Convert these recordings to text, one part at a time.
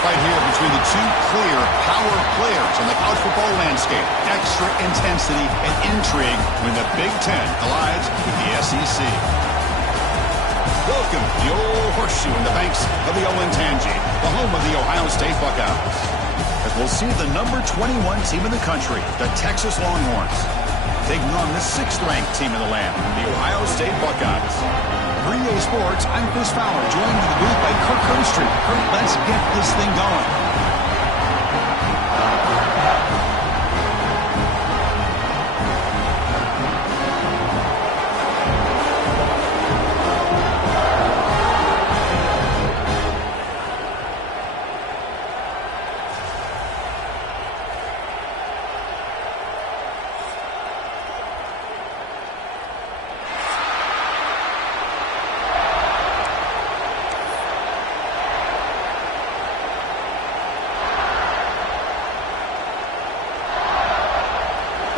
fight here between the two clear power players on the college football landscape. Extra intensity and intrigue when the Big Ten collides with the SEC. Welcome to the old horseshoe in the banks of the Olentangy, the home of the Ohio State Buckeyes. As we'll see the number 21 team in the country, the Texas Longhorns, taking on the 6th-ranked team in the land, the Ohio State Buckeyes. 3A Sports, I'm Chris Fowler, joined in the booth by Kirk Herbstreit. Kirk, let's get this thing going.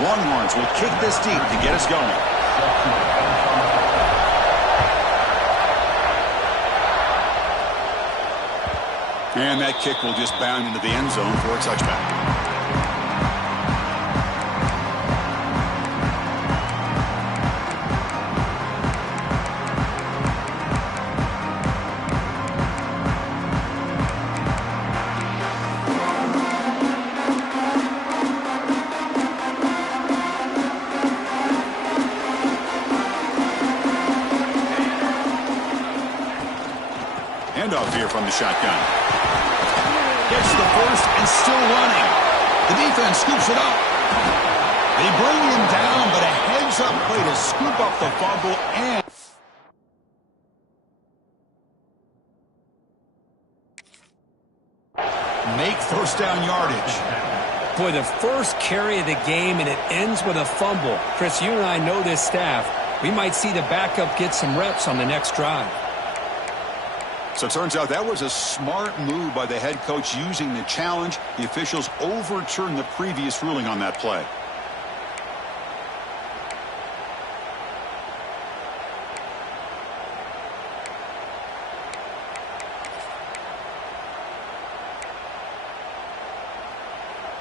Longhorns will kick this deep to get us going. And that kick will just bound into the end zone for a touchback. Handoff here from the shotgun. Gets the first and still running. The defense scoops it up. They bring him down, but a heads-up play to scoop up the fumble and make first down yardage. Boy, the first carry of the game, and it ends with a fumble. Chris, you and I know this staff. We might see the backup get some reps on the next drive. So it turns out that was a smart move by the head coach using the challenge. The officials overturned the previous ruling on that play.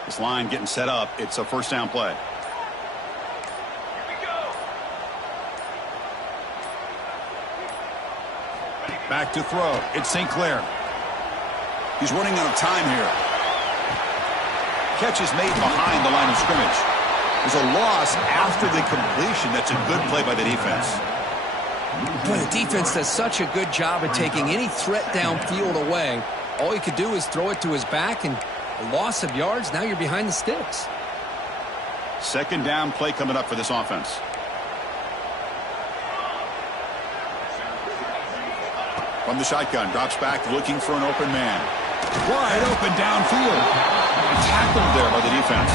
This line getting set up. It's a first down play. Back to throw. It's St. Clair. He's running out of time here. Catch is made behind the line of scrimmage. There's a loss after the completion. That's a good play by the defense. Boy, the defense does such a good job of taking any threat downfield away. All he could do is throw it to his back, and a loss of yards, now you're behind the sticks. Second down play coming up for this offense. From the shotgun, drops back, looking for an open man. Wide open downfield. Tackled there by the defense.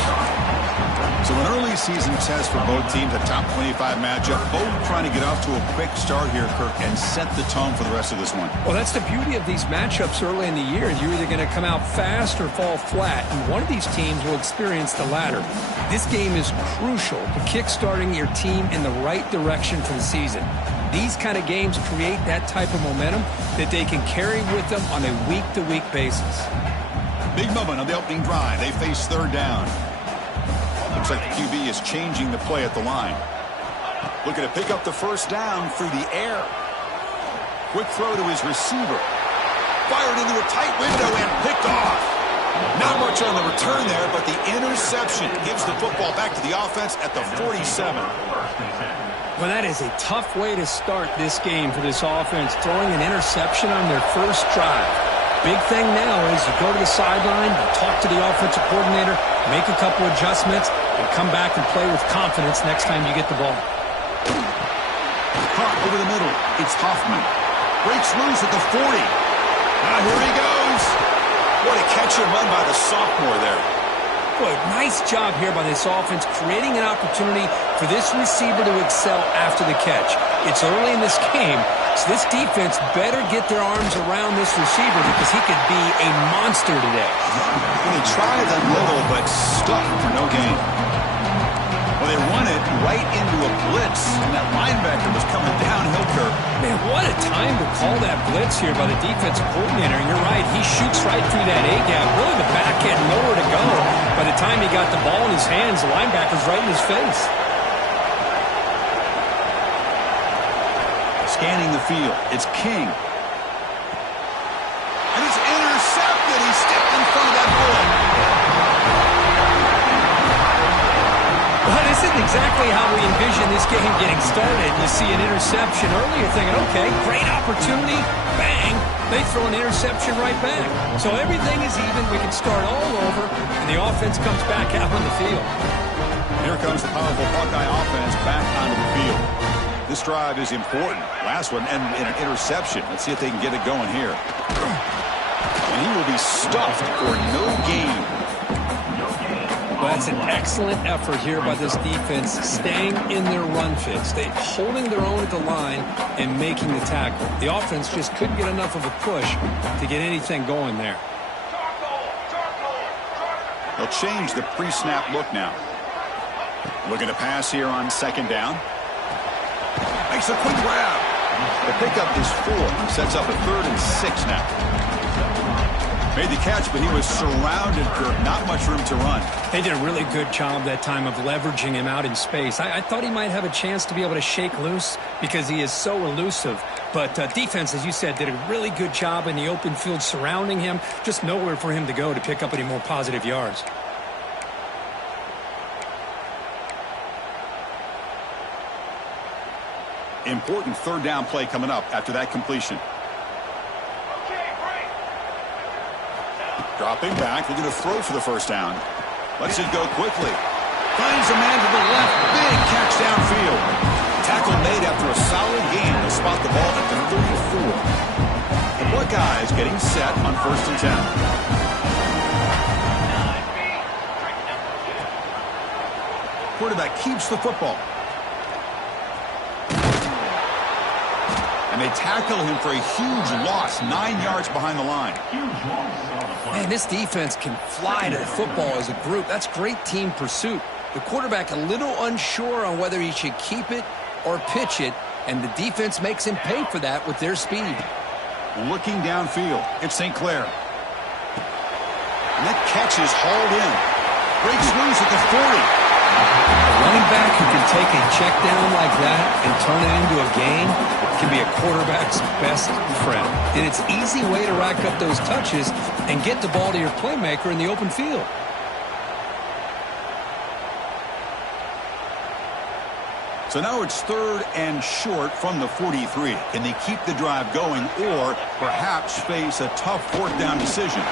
So an early season test for both teams, a top 25 matchup. Both trying to get off to a quick start here, Kirk, and set the tone for the rest of this one. Well, that's the beauty of these matchups early in the year. You're either going to come out fast or fall flat, and one of these teams will experience the latter. This game is crucial to kick-starting your team in the right direction for the season. These kind of games create that type of momentum that they can carry with them on a week-to-week basis. Big moment on the opening drive. They face third down. Looks like the QB is changing the play at the line. Looking to pick up the first down through the air. Quick throw to his receiver. Fired into a tight window and picked off. Not much on the return there, but the interception gives the football back to the offense at the 47. Well, that is a tough way to start this game for this offense, throwing an interception on their first drive. Big thing now is you go to the sideline, you talk to the offensive coordinator, make a couple adjustments, and come back and play with confidence next time you get the ball. Caught over the middle. It's Hoffman. Breaks loose at the 40. Now here he goes. What a catch and run by the sophomore there. Boy, nice job here by this offense, creating an opportunity for this receiver to excel after the catch. It's early in this game, so this defense better get their arms around this receiver because he could be a monster today. They tried a little, but stuck for no gain. Well, they run it right into a blitz, and that linebacker was coming downhill, Kirk. Man, What a time to call that blitz here by the defensive coordinator. And you're right, he shoots right through that A-gap. Really, the back had nowhere to go. By the time he got the ball in his hands, the linebacker's right in his face. Scanning the field, it's King. And it's intercepted. He stepped in front of that bullet. Well, this isn't exactly how we envision this game getting started. You see an interception early, you're thinking, okay, great opportunity, bang, they throw an interception right back. So everything is even, we can start all over, and the offense comes back out on the field. Here comes the powerful Buckeye offense back onto the field. This drive is important. Last one, and an interception. Let's see if they can get it going here. And he will be stuffed for no gain. Well, that's an excellent effort here by this defense, staying in their run fit, holding their own at the line and making the tackle. The offense just couldn't get enough of a push to get anything going there. They'll change the pre-snap look now. Looking to pass here on second down. Makes a quick grab. The pickup is 4. Sets up a 3rd and 6 now. Made the catch, but he was surrounded, Kirk. Not much room to run. They did a really good job that time of leveraging him out in space. I thought he might have a chance to be able to shake loose because he is so elusive. But defense, as you said, did a really good job in the open field surrounding him. Just nowhere for him to go to pick up any more positive yards. Important 3rd down play coming up after that completion. Dropping back, looking to throw for the 1st down. Lets it go quickly. Finds a man to the left. Big catch downfield. Tackle made after a solid gain to spot the ball at the 34. The Buckeyes getting set on 1st and 10. Quarterback keeps the football. And they tackle him for a huge loss, 9 yards behind the line. Man, this defense can fly to the football as a group. That's great team pursuit. The quarterback a little unsure on whether he should keep it or pitch it, and the defense makes him pay for that with their speed. Looking downfield, it's St. Clair. And that catch is hauled in. Breaks loose at the 40. A running back who can take a check down like that and turn it into a gain can be a quarterback's best friend. And it's an easy way to rack up those touches and get the ball to your playmaker in the open field. So now it's 3rd and short from the 43. Can they keep the drive going or perhaps face a tough 4th down decision?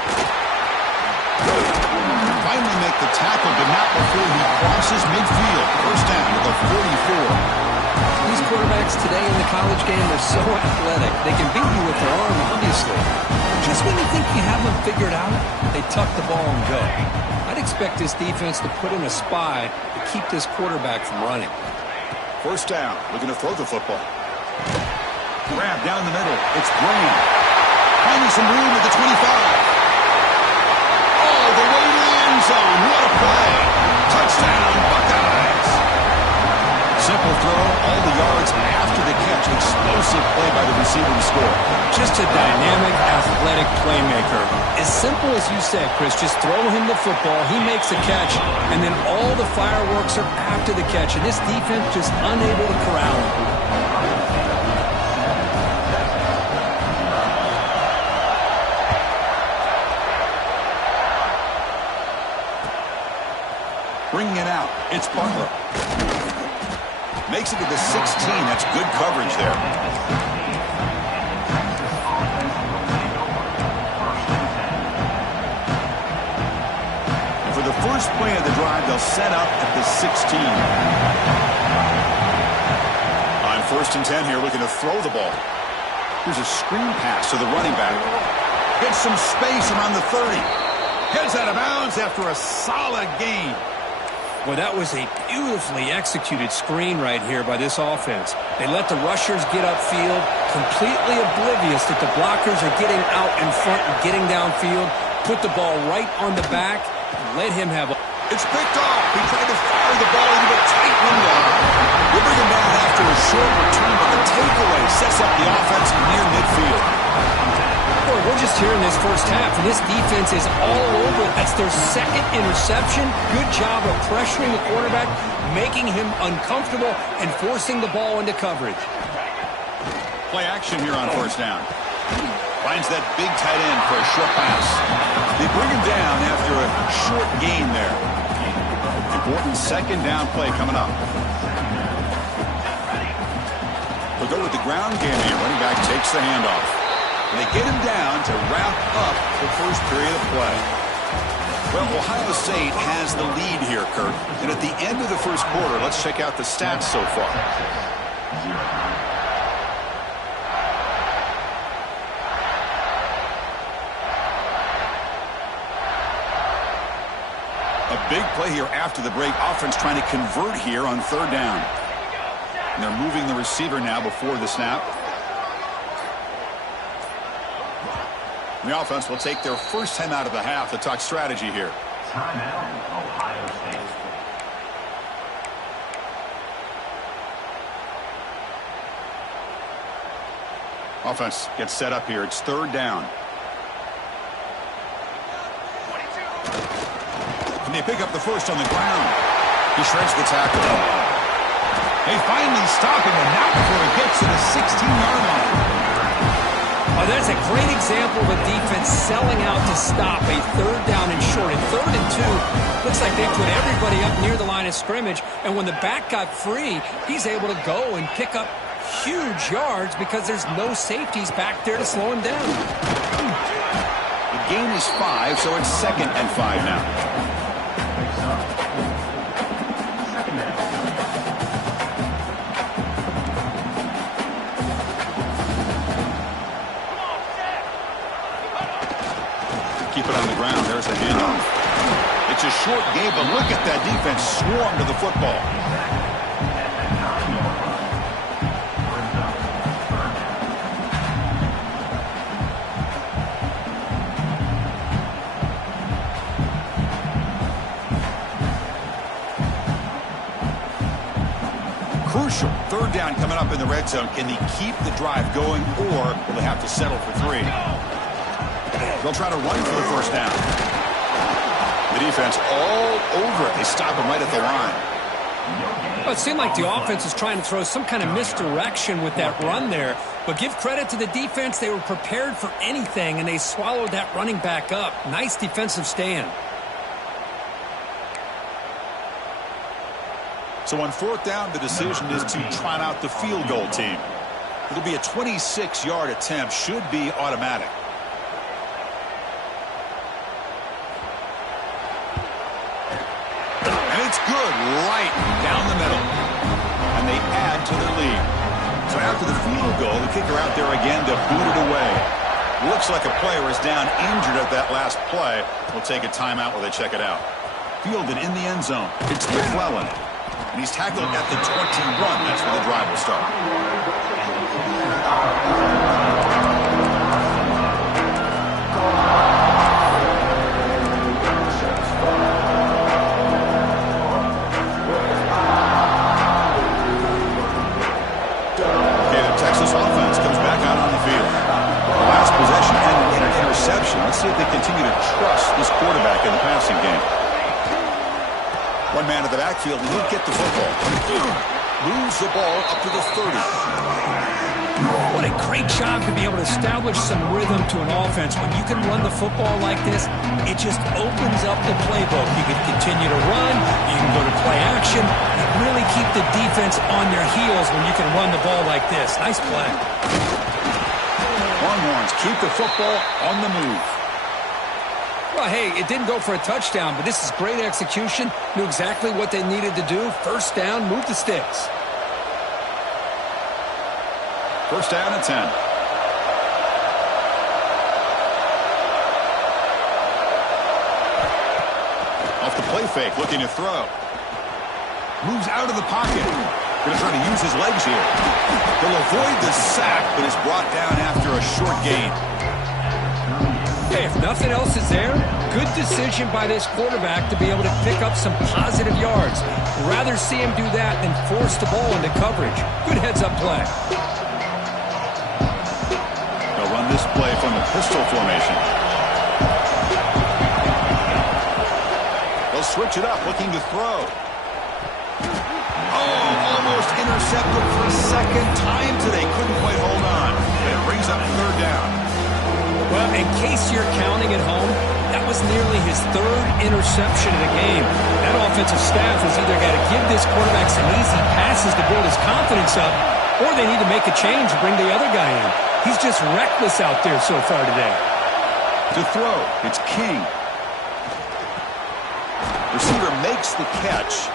Finally make the tackle, but not before he crosses midfield. 1st down to the 44. These quarterbacks today in the college game are so athletic. They can beat you with their arm, obviously. Just when you think you have them figured out, they tuck the ball and go. I'd expect this defense to put in a spy to keep this quarterback from running. 1st down, looking to throw the football. Grab down the middle. It's Brain. Finding some room at the 25. All the way to the end zone. What a play. Touchdown, Buckeyes. Simple throw, all the yards after the catch. Explosive play by the receiver to score. Just a dynamic, athletic playmaker. As simple as you said, Chris, just throw him the football, he makes a catch, and then all the fireworks are after the catch, and this defense just unable to corral him. Bringing it out, it's Butler. Makes it to the 16. That's good coverage there. And for the first play of the drive, they'll set up at the 16. On 1st and 10 here, looking to throw the ball. Here's a screen pass to the running back. Gets some space around the 30. Heads out of bounds after a solid gain. Well, that was a beautifully executed screen right here by this offense. They let the rushers get upfield, completely oblivious that the blockers are getting out in front and getting downfield, put the ball right on the back, and let him have a... It's picked off. He tried to fire the ball into a tight window. We'll bring him down after a short return, but the takeaway, sets up the offense near midfield. Boy, we're just here in this first half, and this defense is all over. That's their second interception. Good job of pressuring the quarterback, making him uncomfortable, and forcing the ball into coverage. Play action here on first down. Finds that big tight end for a short pass. They bring him down after a short gain there. Important second down play coming up. They'll go with the ground game here. Running back takes the handoff. And they get him down to wrap up the first period of play. Well, Ohio State has the lead here, Kurt. And at the end of the first quarter, let's check out the stats so far. A big play here after the break. Offense trying to convert here on third down. And they're moving the receiver now before the snap. And the offense will take their first time out of the half to talk strategy here. Timeout, Ohio State. Offense gets set up here. It's third down. And they pick up the first on the ground. He shreds the tackle. They finally stop him, and not before he gets to the 16-yard line. Oh, that's a great example of a defense selling out to stop a third down and short. At 3rd and 2, looks like they put everybody up near the line of scrimmage, and when the back got free, he's able to go and pick up huge yards because there's no safeties back there to slow him down. The gain is 5, so it's 2nd and 5 now. Keep it on the ground. There's the handoff. It's a short game, but look at that defense swarm to the football. Crucial. Third down coming up in the red zone. Can they keep the drive going, or will they have to settle for 3? They'll try to run for the first down. The defense all over it. They stop him right at the line. Well, it seemed like the offense was trying to throw some kind of misdirection with that run there. But give credit to the defense. They were prepared for anything, and they swallowed that running back up. Nice defensive stand. So on 4th down, the decision is to trot out the field goal team. It'll be a 26-yard attempt. Should be automatic. And it's good right down the middle. And they add to their lead. So after the field goal, the kicker out there again to boot it away. Looks like a player is down injured at that last play. We'll take a timeout while they check it out. Fielded in the end zone. It's McClellan. And he's tackled at the 21. That's where the drive will start. Okay, the Texas offense comes back out on the field. The last possession ended in an interception. Let's see if they continue to trust this quarterback in the passing game. One man in the backfield, and he'll get the football. Moves the ball up to the 30. What a great job to be able to establish some rhythm to an offense. When you can run the football like this, it just opens up the playbook. You can continue to run. You can go to play action. You really keep the defense on their heels when you can run the ball like this. Nice play. Longhorns keep the football on the move. Well, hey, it didn't go for a touchdown, but this is great execution. Knew exactly what they needed to do. First down, move the sticks. First down at 10. Off the play fake, looking to throw. Moves out of the pocket. Going to try to use his legs here. He'll avoid the sack, but is brought down after a short gain. Hey, if nothing else is there, good decision by this quarterback to be able to pick up some positive yards. Rather see him do that than force the ball into coverage. Good heads-up play. on this play from the pistol formation. They'll switch it up, looking to throw. Oh, almost intercepted for a second time today. Couldn't quite hold on. And it brings up third down. Well, in case you're counting at home, that was nearly his third interception of the game. That offensive staff has either got to give this quarterback some easy passes to build his confidence up, or they need to make a change and bring the other guy in. He's just reckless out there so far today. To throw, it's King. Receiver makes the catch.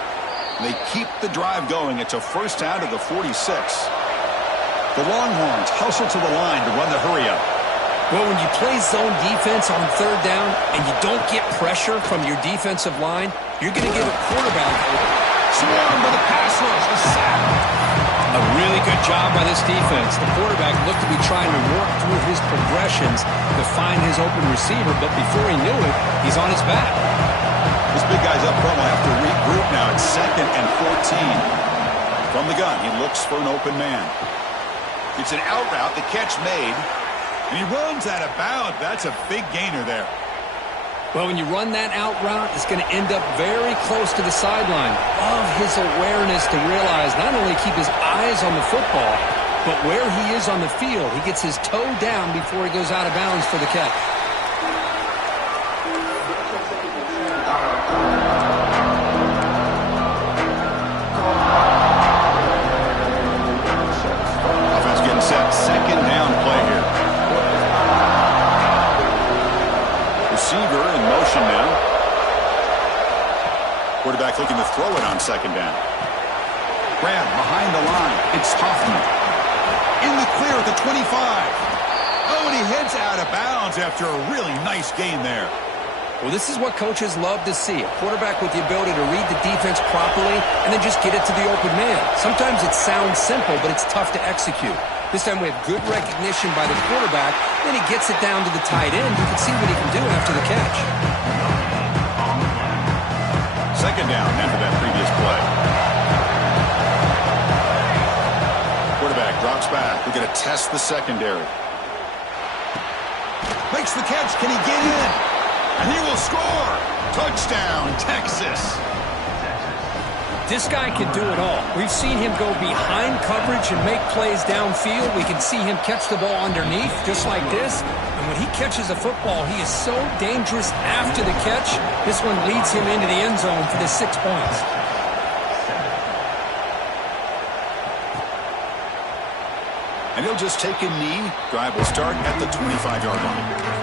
They keep the drive going. It's a first down to the 46. The Longhorns hustle to the line to run the hurry-up. Well, when you play zone defense on third down and you don't get pressure from your defensive line, you're going to give a quarterback swarmed by the pass rush. The sack. A really good job by this defense. The quarterback looked to be trying to work through his progressions to find his open receiver, but before he knew it, he's on his back. This big guy's up front. Will have to regroup now. It's 2nd and 14. From the gun, he looks for an open man. It's an out route. The catch made. And he runs out of bounds. That's a big gainer there. Well, when you run that out route, it's going to end up very close to the sideline. Love his awareness to realize not only keep his eyes on the football, but where he is on the field. He gets his toe down before he goes out of bounds for the catch. Offense getting set. 2nd down play here. Receiver in motion now. Quarterback looking to throw it on 2nd down. Grab behind the line. It's Hoffman. In the clear at the 25. Oh, and he heads out of bounds after a really nice gain there. Well, this is what coaches love to see. A quarterback with the ability to read the defense properly and then just get it to the open man. Sometimes it sounds simple, but it's tough to execute. This time we have good recognition by the quarterback. Then he gets it down to the tight end. You can see what he can do after the catch. 2nd down after that previous play. Quarterback drops back. We're going to test the secondary. Makes the catch. Can he get in? And he will score. Touchdown, Texas. This guy can do it all. We've seen him go behind coverage and make plays downfield. We can see him catch the ball underneath just like this. And when he catches a football, he is so dangerous after the catch. This one leads him into the end zone for the 6 points. And he'll just take a knee. Drive will start at the 25-yard line.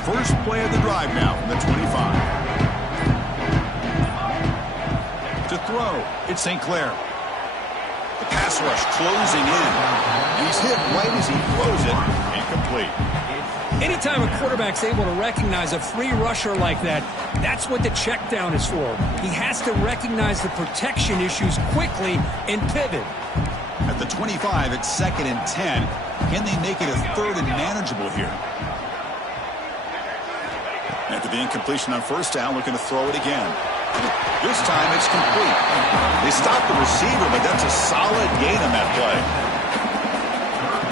First play of the drive now from the 25. To throw, it's St. Clair. The pass rush closing in. And he's hit right as he throws it. Incomplete. Anytime a quarterback's able to recognize a free rusher like that, that's what the check down is for. He has to recognize the protection issues quickly and pivot. At the 25, it's 2nd and 10. Can they make it a 3rd and manageable here? After the incompletion on 1st down, looking to throw it again. This time it's complete. They stop the receiver, but that's a solid gain on that play.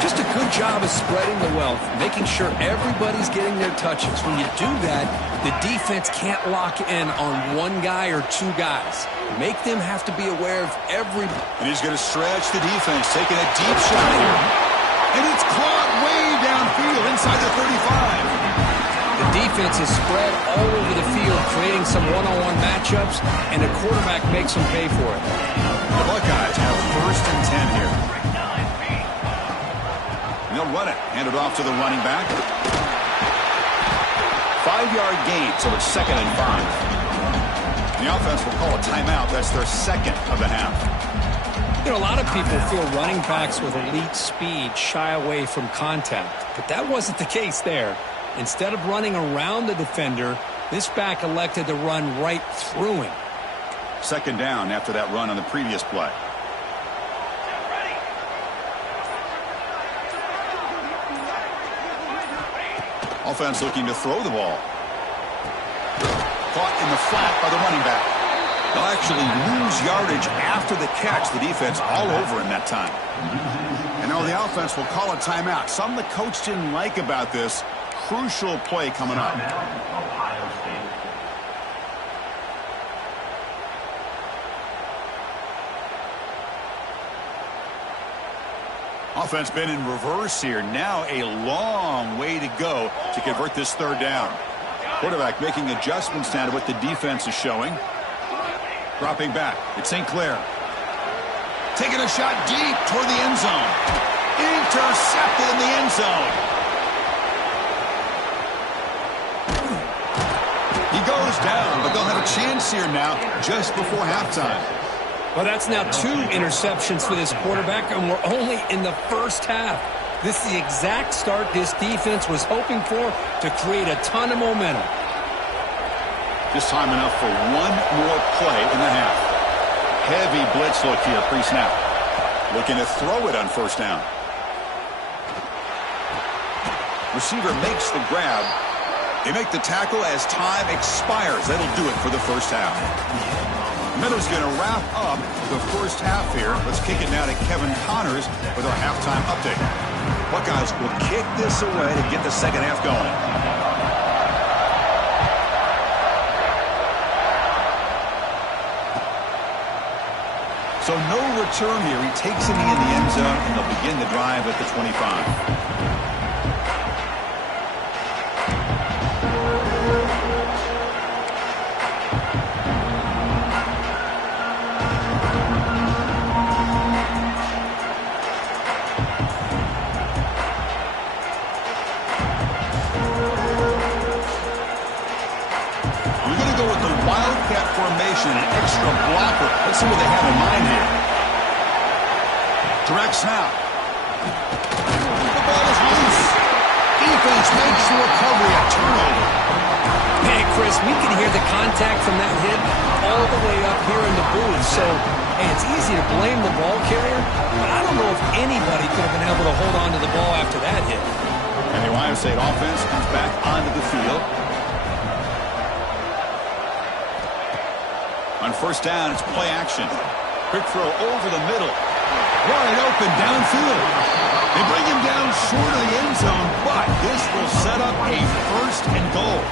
Just a good job of spreading the wealth, making sure everybody's getting their touches. When you do that, the defense can't lock in on one guy or two guys. Make them have to be aware of every... And he's going to stretch the defense, taking a deep shot here. And it's caught way downfield inside the 35. The defense is spread all over the field, creating some one-on-one matchups, and the quarterback makes them pay for it. The Buckeyes have 1st and 10 here. And they'll run it. Hand it off to the running back. 5-yard gain, so it's 2nd and 5. And the offense will call a timeout. That's their 2nd of the half. You know, a lot of people feel running backs with elite speed shy away from contact, but that wasn't the case there. Instead of running around the defender, this back elected to run right through him. 2nd down after that run on the previous play. Offense looking to throw the ball. Caught in the flat by the running back. They'll actually lose yardage after the catch. The defense all over in that time. And now the offense will call a timeout. Something the coach didn't like about this. Crucial play coming up. Ohio State. Offense been in reverse here. Now a long way to go to convert this third down. Quarterback making adjustments now to what the defense is showing. Dropping back. It's St. Clair. Taking a shot deep toward the end zone. Intercepted in the end zone. He goes down, but they'll have a chance here now just before halftime. Well, that's now 2 interceptions for this quarterback, and we're only in the first half. This is the exact start this defense was hoping for to create a ton of momentum. Just time enough for one more play in the half. Heavy blitz look here pre-snap. Looking to throw it on first down. Receiver makes the grab. They make the tackle as time expires. That'll do it for the first half. Meadow's going to wrap up the first half here. Let's kick it now to Kevin Connors with our halftime update. Buckeyes will kick this away to get the second half going. So no return here. He takes a knee in the end zone, and they'll begin the drive at the 25. Formation, an extra blocker. Let's see what they have in mind here. Direct snap. The ball is loose. Defense makes the recovery, a turnover. Hey, Chris, we can hear the contact from that hit all the way up here in the booth. So, hey, it's easy to blame the ball carrier, but I don't know if anybody could have been able to hold on to the ball after that hit. And the Ohio State offense comes back onto the field. On first down, it's play action. Quick throw over the middle. Wide open downfield. They bring him down short of the end zone, but this will set up a first and goal.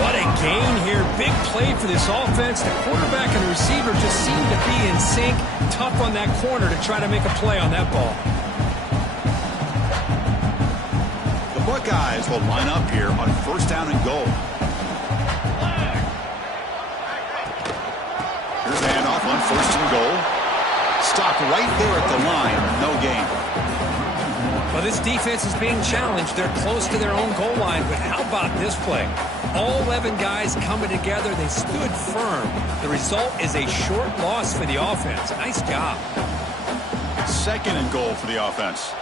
What a gain here. Big play for this offense. The quarterback and the receiver just seem to be in sync. Tough on that corner to try to make a play on that ball. The Buckeyes will line up here on first down and goal. Here's a handoff on first and goal. Stopped right there at the line. No gain. Well, this defense is being challenged. They're close to their own goal line, but how about this play? All 11 guys coming together. They stood firm. The result is a short loss for the offense. Nice job. Second and goal for the offense.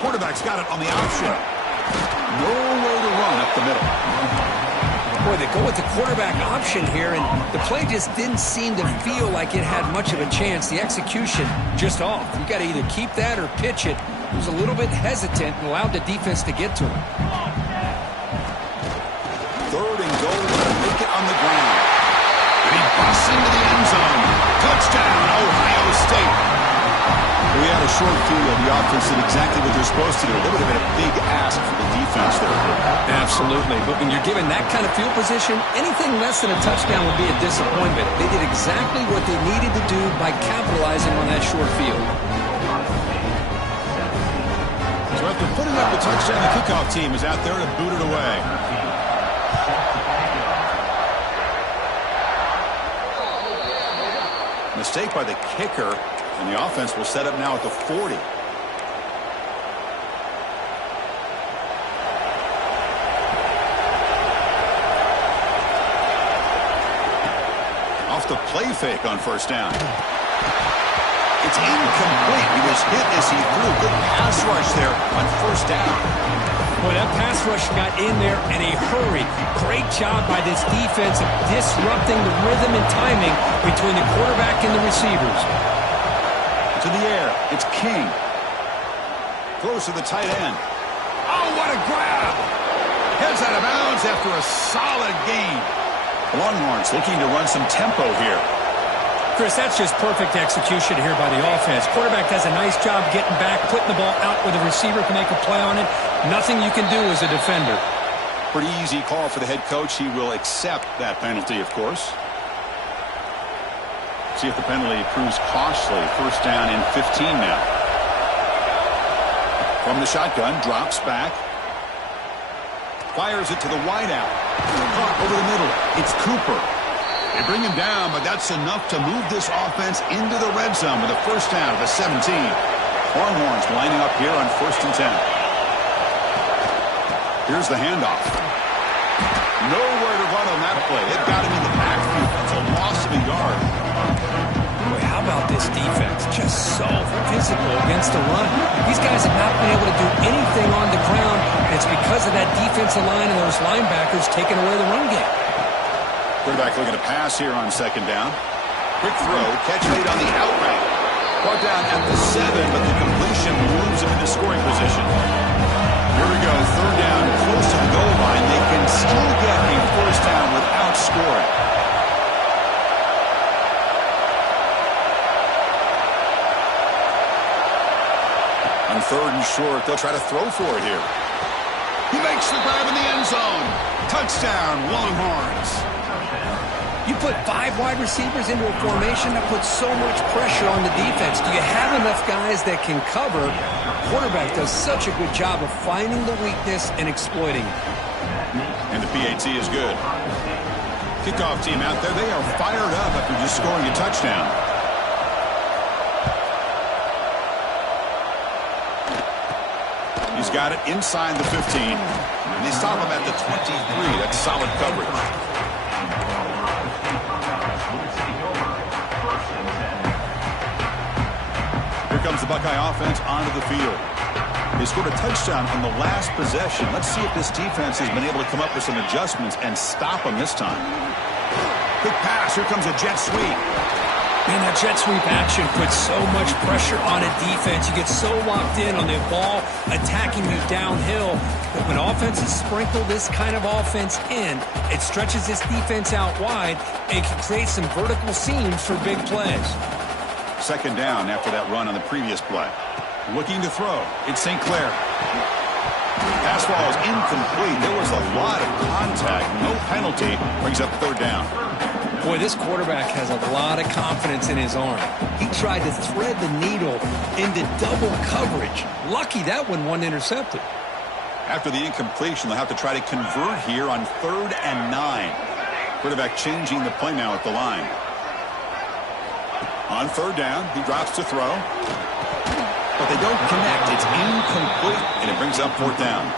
Quarterback's got it on the option. No way to run up the middle. Boy, they go with the quarterback option here, and the play just didn't seem to feel like it had much of a chance. The execution just off. You got to either keep that or pitch it. He was a little bit hesitant and allowed the defense to get to him. Third and goal to make it on the ground. And he busts into the end zone. Touchdown, Ohio State. We had a short field. The offense did exactly what they're supposed to do. That would have been a big ask for the defense there. Absolutely. But when you're given that kind of field position, anything less than a touchdown would be a disappointment. They did exactly what they needed to do by capitalizing on that short field. So after putting up the touchdown, the kickoff team is out there to boot it away. Mistake by the kicker. And the offense will set up now at the 40. Off the play fake on first down. It's incomplete. He was hit as he threw. Good pass rush there on first down. Boy, that pass rush got in there in a hurry. Great job by this defense of disrupting the rhythm and timing between the quarterback and the receivers. To the air, it's King. Throws to the tight end. Oh, what a grab! Heads out of bounds after a solid gain. Longhorns looking to run some tempo here. Chris, that's just perfect execution here by the offense. Quarterback does a nice job getting back, putting the ball out where the receiver can make a play on it. Nothing you can do as a defender. Pretty easy call for the head coach. He will accept that penalty, of course. See if the penalty proves costly. First down and 15 now. From the shotgun, drops back. Fires it to the wideout. Caught over the middle. It's Cooper. They bring him down, but that's enough to move this offense into the red zone with a first down at the 17. Longhorns lining up here on 1st and 10. Here's the handoff. Nowhere to run on that play. It got him in the backfield. It's a loss of a yard. Boy, how about this defense? Just so physical against the run. These guys have not been able to do anything on the ground, and it's because of that defensive line and those linebackers taking away the run game. Quarterback looking to pass here on 2nd down. Quick throw, catch made on the out route. Brought down at the 7, but the completion moves him into scoring position. Here we go, 3rd down, close to the goal line. They can still get a first down without scoring. On 3rd and short, they'll try to throw for it here. He makes the grab in the end zone. Touchdown, Longhorns. You put 5 wide receivers into a formation that puts so much pressure on the defense. Do you have enough guys that can cover? Quarterback does such a good job of finding the weakness and exploiting it. And the PAT is good. Kickoff team out there, they are fired up after just scoring a touchdown. He's got it inside the 15. And they stop him at the 23. That's solid coverage. Here comes the Buckeye offense onto the field. They scored a touchdown on the last possession. Let's see if this defense has been able to come up with some adjustments and stop them this time. Quick pass. Here comes a jet sweep. Man, that jet sweep action puts so much pressure on a defense. You get so locked in on the ball attacking you downhill. But when offenses sprinkle this kind of offense in, it stretches this defense out wide and can create some vertical seams for big plays. 2nd down after that run on the previous play. Looking to throw. It's St. Clair. Pass ball is incomplete. There was a lot of contact. No penalty. Brings up 3rd down. Boy, this quarterback has a lot of confidence in his arm. He tried to thread the needle into double coverage. Lucky that one wasn't intercepted. After the incompletion, they'll have to try to convert here on 3rd and 9. Quarterback changing the play now at the line. On 3rd down, he drops to throw. But they don't connect. It's incomplete, and it brings up 4th down.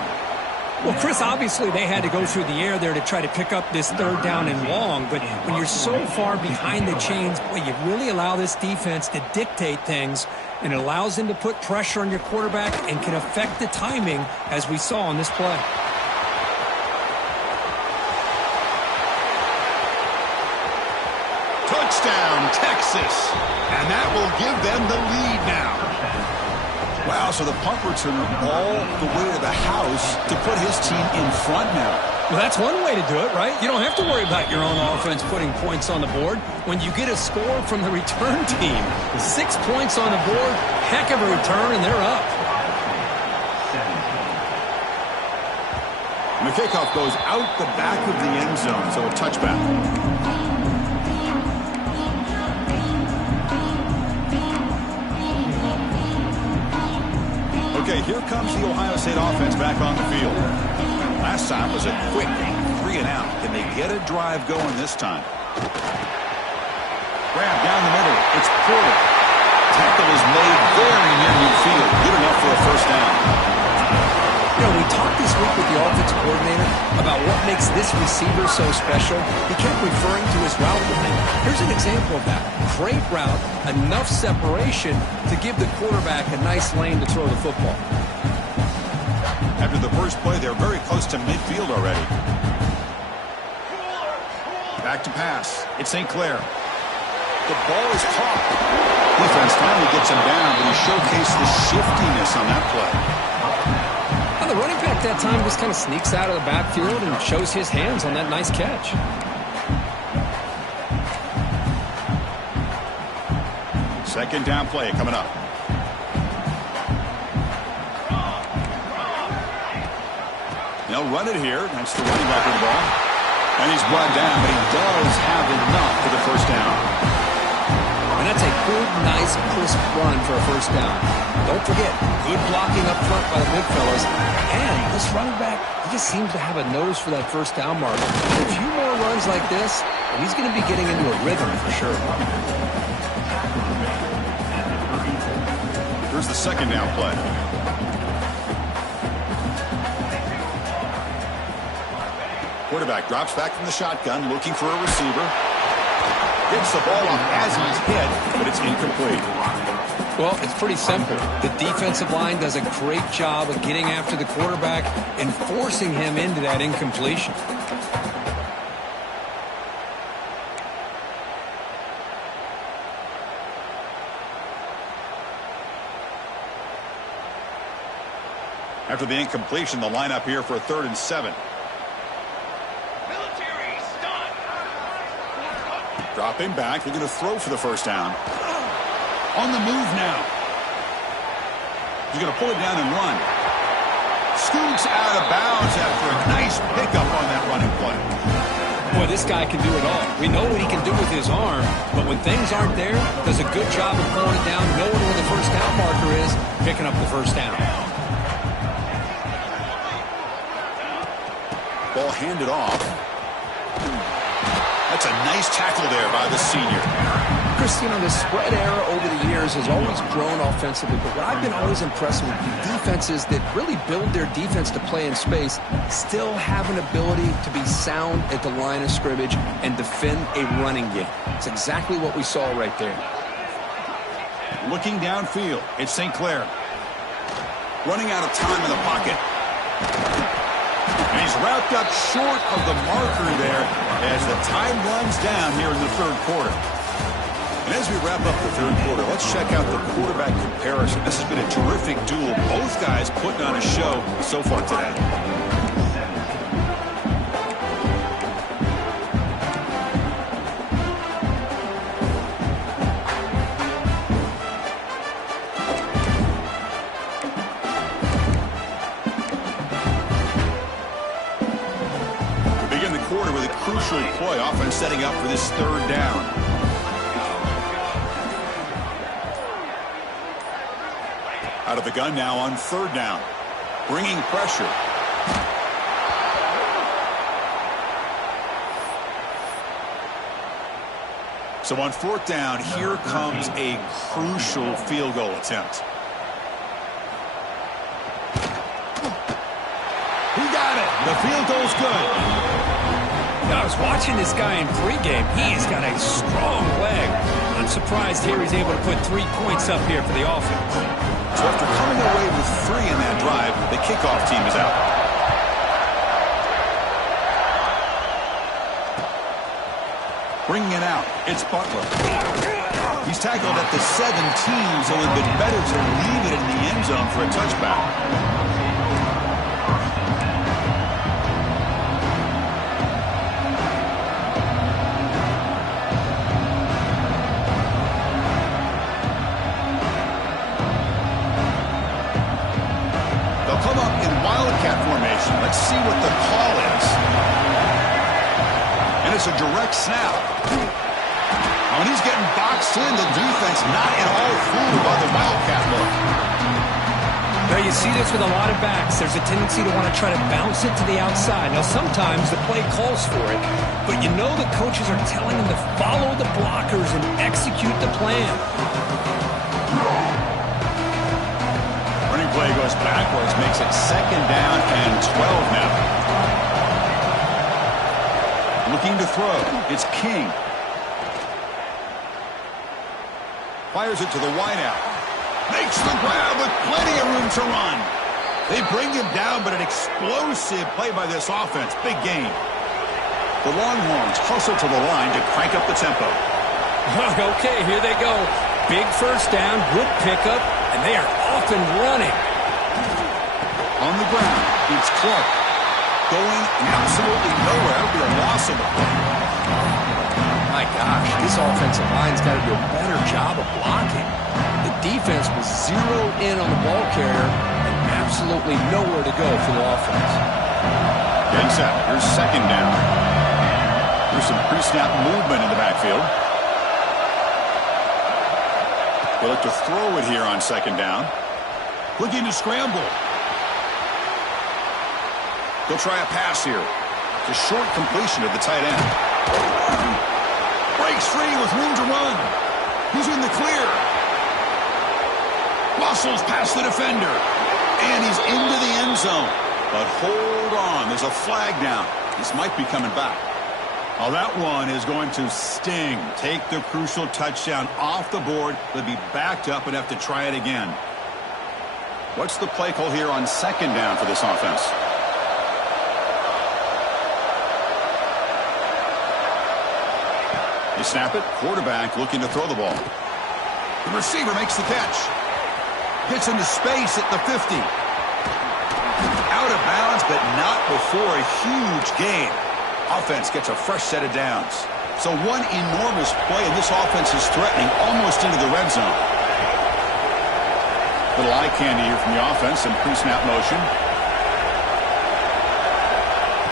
Well, Chris, obviously they had to go through the air there to try to pick up this 3rd down and long. But when you're so far behind the chains, boy, you really allow this defense to dictate things. And it allows them to put pressure on your quarterback and can affect the timing, as we saw on this play. Touchdown, Texas. And that will give them the lead now. Wow, so the punt returner all the way to the house to put his team in front now. Well, that's one way to do it, right? You don't have to worry about your own offense putting points on the board. When you get a score from the return team, 6 points on the board, heck of a return, and they're up. And the kickoff goes out the back of the end zone, so a touchback. Okay, here comes the Ohio State offense back on the field. Last time was a quick 3 and out. Can they get a drive going this time? Grab down the middle. It's Porter. Tackle is made very near midfield. Good enough for a first down. You know, we talked this week with the offensive coordinator about what makes this receiver so special. He kept referring to his route running. Here's an example of that. Great route, enough separation to give the quarterback a nice lane to throw the football. After the first play, they're very close to midfield already. Back to pass. It's St. Clair. The ball is caught. Defense finally gets him down, but he showcased the shiftiness on that play. And the running back that time just kind of sneaks out of the backfield and shows his hands on that nice catch. Second down play coming up. They'll run it here. That's the running back with the ball. And he's brought down, but he does have enough for the first down. And that's a good, nice, crisp run for a first down. Don't forget, good blocking up front by the big fellas. And this running back, he just seems to have a nose for that first down mark. A few more runs like this, and he's going to be getting into a rhythm for sure. Here's the second down play. Quarterback drops back from the shotgun, looking for a receiver. Gets the ball up as he's hit, but it's incomplete. Well, it's pretty simple. The defensive line does a great job of getting after the quarterback and forcing him into that incompletion. After the incompletion, the lineup here for a 3rd and 7. Dropping back. They're going to throw for the first down. On the move now. He's going to pull it down and run. Scoots out of bounds after a nice pickup on that running play. Boy, this guy can do it all. We know what he can do with his arm, but when things aren't there, does a good job of pulling it down, knowing where the first down marker is, picking up the first down. Ball handed off. That's a nice tackle there by the senior. Chris, you know, the spread era over the years has always grown offensively, but what I've been always impressed with defenses that really build their defense to play in space still have an ability to be sound at the line of scrimmage and defend a running game. It's exactly what we saw right there. Looking downfield, it's St. Clair. Running out of time in the pocket. And he's wrapped up short of the marker there as the time runs down here in the 3rd quarter. And as we wrap up the 3rd quarter, let's check out the quarterback comparison. This has been a terrific duel. Both guys putting on a show so far today. Crucial play, offense setting up for this 3rd down. Out of the gun now on 3rd down. Bringing pressure. So on 4th down, here comes a crucial field goal attempt. He got it. The field goal's good. I was watching this guy in pregame. He's got a strong leg. I'm surprised here he's able to put 3 points up here for the offense. So after coming away with 3 in that drive, the kickoff team is out. Bringing it out, it's Butler. He's tackled at the 17, so it would have been better to leave it in the end zone for a touchback. Let's see what the call is. And it's a direct snap. When he's getting boxed in, the defense not at all fooled by the Wildcat look. Now you see this with a lot of backs. There's a tendency to want to try to bounce it to the outside. Now sometimes the play calls for it, but you know the coaches are telling them to follow the blockers and execute the plan. Play goes backwards, makes it 2nd down and 12 now. Looking to throw. It's King. Fires it to the wideout. Makes the grab with plenty of room to run. They bring him down, but an explosive play by this offense. Big gain. The Longhorns hustle to the line to crank up the tempo. Okay, here they go. Big first down, good pickup, and they are off and running. On the ground, it's Clark. Going absolutely nowhere. That'll be a loss of the play. My gosh, this offensive line's got to do a better job of blocking. The defense was zeroed in on the ball carrier and absolutely nowhere to go for the offense. Getting set. Here's second down. There's some pre-snap movement in the backfield. They look to throw it here on second down. Looking to scramble. They'll try a pass here. It's a short completion to the tight end. Breaks free with room to run. He's in the clear. Muscles past the defender. And he's into the end zone. But hold on. There's a flag down. This might be coming back. Oh, that one is going to sting. Take the crucial touchdown off the board. They'll be backed up and have to try it again. What's the play call here on second down for this offense? You snap it. Quarterback looking to throw the ball. The receiver makes the catch. Gets into space at the 50. Out of bounds, but not before a huge gain. Offense gets a fresh set of downs. So one enormous play, and this offense is threatening almost into the red zone. Little eye candy here from the offense. Some pre-snap motion.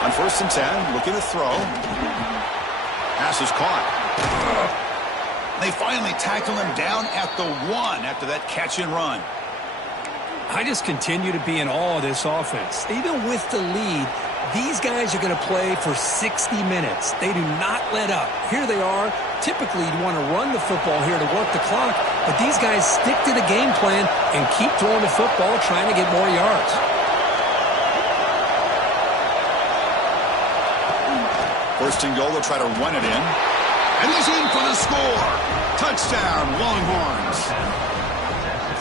On 1st and 10, looking to throw. Pass is caught. They finally tackle him down at the 1 after that catch and run. I just continue to be in awe of this offense. Even with the lead, these guys are going to play for 60 minutes. They do not let up. Here they are. Typically, you'd want to run the football here to work the clock, but these guys stick to the game plan and keep throwing the football, trying to get more yards. First and goal, they'll try to run it in. And he's in for the score. Touchdown, Longhorns.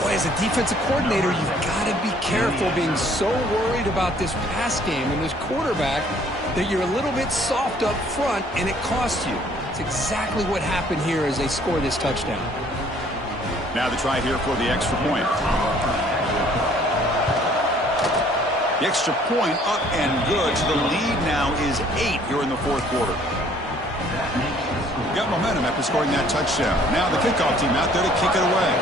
Boy, as a defensive coordinator, you've got to be careful being so worried about this pass game and this quarterback that you're a little bit soft up front and it costs you. It's exactly what happened here as they score this touchdown. Now the try here for the extra point. The extra point up and good. So the lead now is 8 here in the 4th quarter. Got momentum after scoring that touchdown. Now the kickoff team out there to kick it away.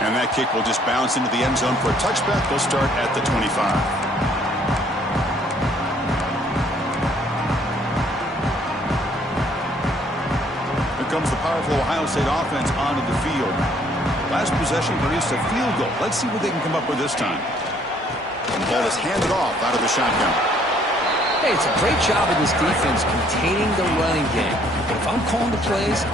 And that kick will just bounce into the end zone for a touchback. They'll start at the 25. Here comes the powerful Ohio State offense onto the field. Last possession produced a field goal. Let's see what they can come up with this time. And the ball is handed off out of the shotgun. Hey, it's a great job of this defense containing the running game. But if I'm calling the plays,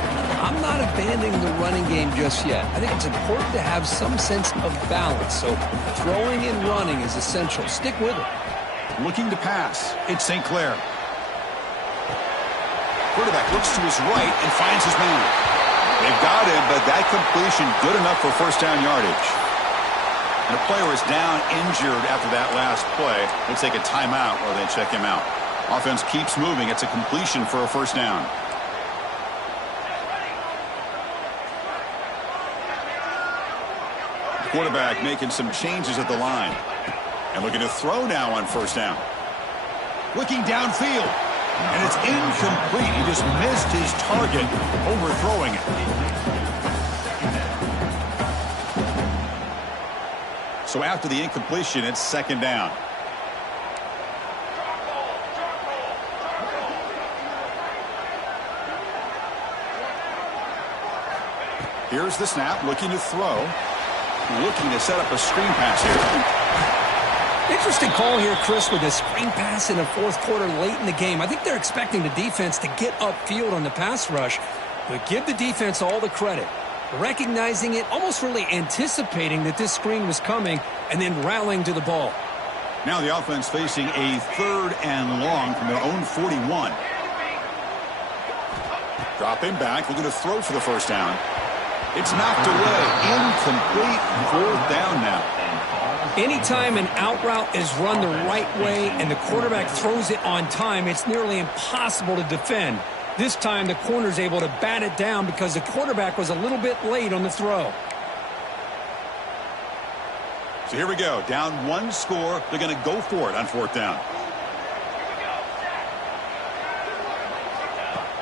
I'm not abandoning the running game just yet. I think it's important to have some sense of balance. So throwing and running is essential. Stick with it. Looking to pass. It's St. Clair. Quarterback looks to his right and finds his man. They've got him, but that completion good enough for first down yardage. And a player is down injured after that last play. They take a timeout or they check him out. Offense keeps moving. It's a completion for a first down. Quarterback making some changes at the line. And looking to throw now on first down. Looking downfield. And it's incomplete. He just missed his target, overthrowing it. So after the incompletion, it's second down. Here's the snap, looking to throw. Looking to set up a screen pass here. Interesting call here, Chris, with a screen pass in the 4th quarter late in the game. I think they're expecting the defense to get upfield on the pass rush, but give the defense all the credit. Recognizing it, almost really anticipating that this screen was coming, and then rallying to the ball. Now the offense facing a 3rd and long from their own 41. Dropping back, looking to throw for the first down. It's knocked away. Incomplete. 4th down now. Anytime an out route is run the right way and the quarterback throws it on time, it's nearly impossible to defend. This time the corner's able to bat it down because the quarterback was a little bit late on the throw. So here we go. Down one score. They're going to go for it on fourth down.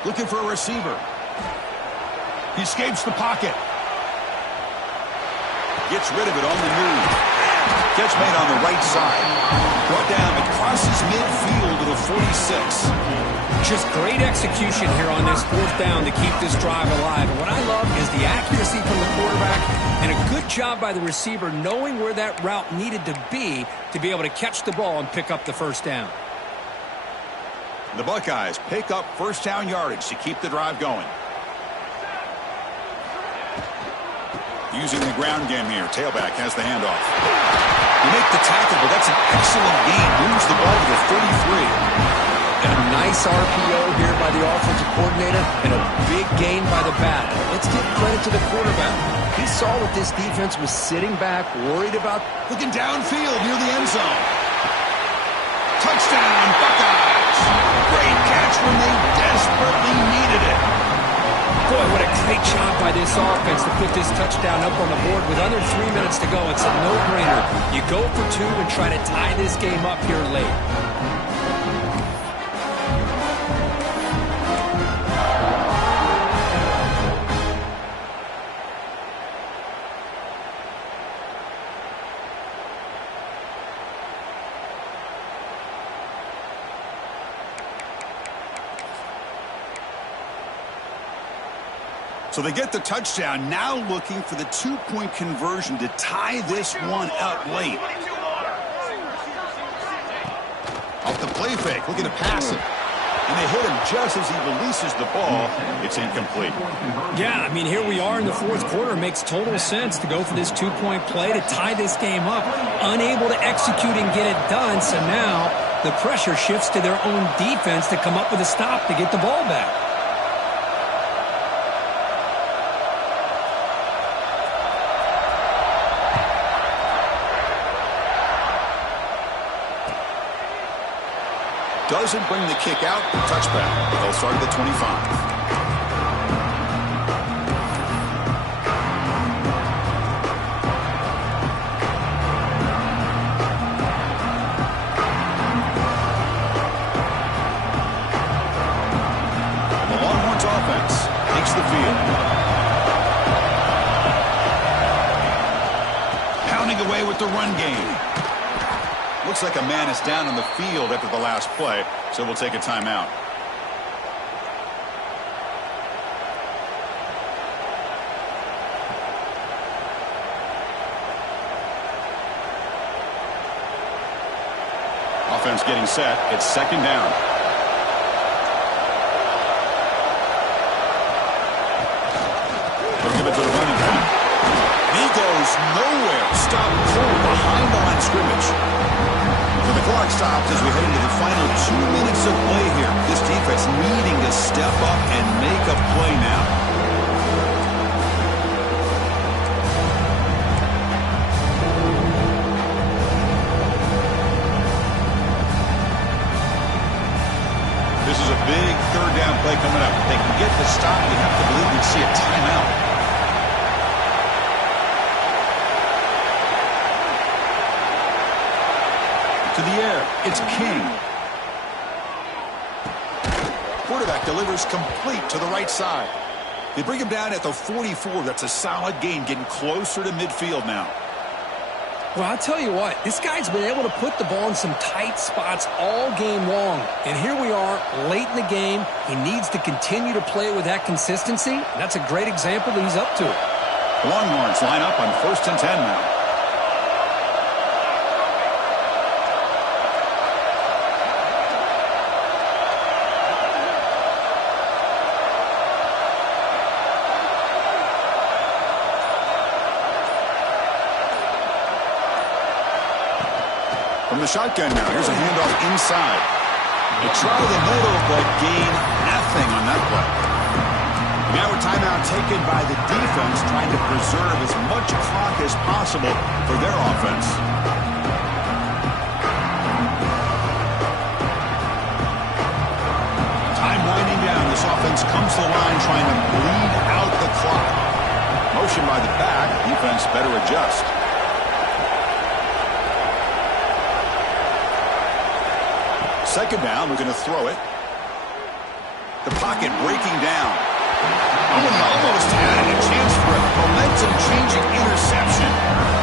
Looking for a receiver. He escapes the pocket. Gets rid of it on the move. Catch made on the right side. Brought down. It crosses midfield to the 46. Just great execution here on this fourth down to keep this drive alive. And what I love is the accuracy from the quarterback and a good job by the receiver knowing where that route needed to be able to catch the ball and pick up the first down. The Buckeyes pick up first down yardage to keep the drive going. Using the ground game here. Tailback has the handoff. You make the tackle, but that's an excellent gain. Moves the ball to the 33. And a nice RPO here by the offensive coordinator and a big gain by the back. Let's give credit to the quarterback. He saw what this defense was sitting back, worried about. Looking downfield near the end zone. Touchdown, Buckeyes. Great catch when they desperately needed it. Boy, what a great job by this offense to put this touchdown up on the board with under 3 minutes to go. It's a no-brainer. You go for two and try to tie this game up here late. So they get the touchdown, now looking for the two-point conversion to tie this one up late. Off the play fake, looking to pass it. And they hit him just as he releases the ball. It's incomplete. Yeah, I mean, here we are in the fourth quarter. It makes total sense to go for this two-point play to tie this game up. Unable to execute and get it done, so now the pressure shifts to their own defense to come up with a stop to get the ball back. Doesn't bring the kick out. Touchback. They'll start at the 25. Away with the run game. Looks like a man is down on the field after the last play, so we'll take a timeout. Offense getting set. It's second down. They'll give it to the running back. He goes nowhere. Stop cold behind the line of scrimmage. So the clock stops as we head into the final 2 minutes of play here. This defense needing to step up and make a play now. This is a big third down play coming up. If they can get the stop, you have to believe we'd see a timeout. To the air, it's King. Quarterback delivers complete to the right side. They bring him down at the 44. That's a solid gain, getting closer to midfield now. Well, I'll tell you what, this guy's been able to put the ball in some tight spots all game long. And here we are, late in the game. He needs to continue to play with that consistency. That's a great example that he's up to. Longhorns line up on 1st and 10 now. From the shotgun now, here's a handoff inside. They try the middle, but gain nothing on that play. Now a timeout taken by the defense, trying to preserve as much clock as possible for their offense. trying to bleed out the clock. Motion by the back. Defense better adjust. Second down, we're going to throw it. The pocket breaking down. Oh, he almost had a chance for a momentum-changing interception.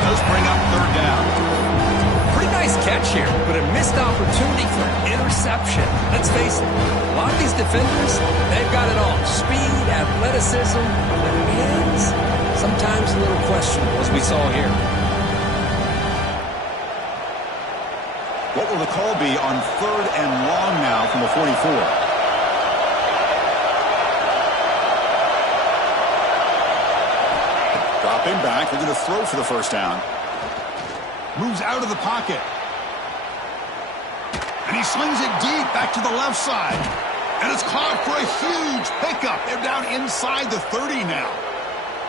Does bring up third down. Pretty nice catch here, but a missed opportunity for an interception. Let's face it, a lot of these defenders, they've got it all. Speed, athleticism, but hands, sometimes a little questionable, as we saw here. What will the call be on third and long now from the 44? Dropping back, they're going to throw for the first down. Moves out of the pocket. And he slings it deep back to the left side. And it's caught for a huge pickup. They're down inside the 30 now.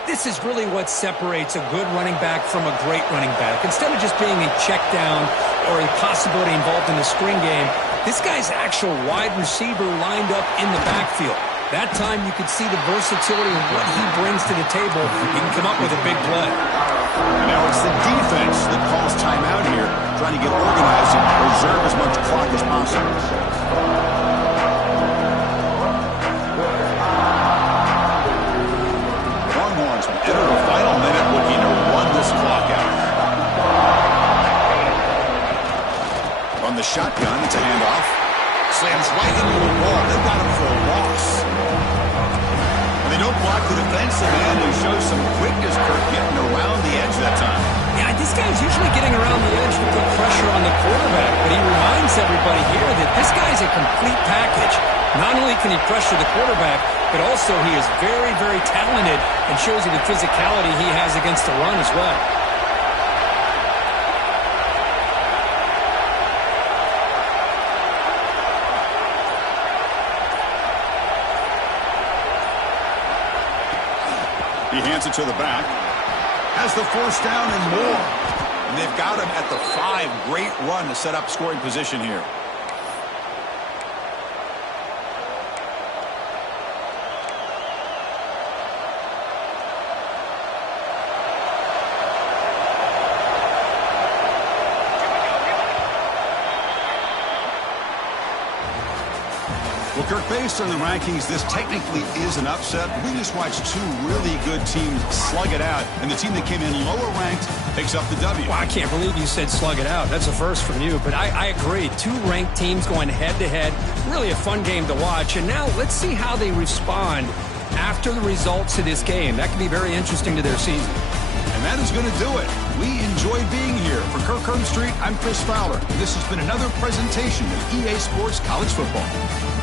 This is really what separates a good running back from a great running back. Instead of just being a check down or a possibility involved in a screen game, this guy's actual wide receiver lined up in the backfield. That time you could see the versatility of what he brings to the table. He can come up with a big play. And now it's the defense that calls timeout here, trying to get organized and preserve as much clock as possible. Longhorns enter the final minute looking to run this clock out. On the shotgun, it's a handoff. Slams right into the wall. They've got him for a loss. And they don't block the defensive end, who shows some quickness, Kirk, getting around the edge that time. Yeah, this guy's usually getting around the edge to put pressure on the quarterback, but he reminds everybody here that this guy's a complete package. Not only can he pressure the quarterback, but also he is very, very talented and shows you the physicality he has against the run as well. He hands it to the back. Has the first down and more. And they've got him at the 5. Great run to set up scoring position here. Well, Kirk, based on the rankings, this technically is an upset. We just watched two really good teams slug it out, and the team that came in lower ranked picks up the W. Well, I can't believe you said slug it out. That's a first from you, but I agree. Two ranked teams going head-to-head. Really a fun game to watch, and now let's see how they respond after the results of this game. That could be very interesting to their season. And that is going to do it. We enjoyed being here. For Kirk Street, I'm Chris Fowler. This has been another presentation of EA Sports College Football.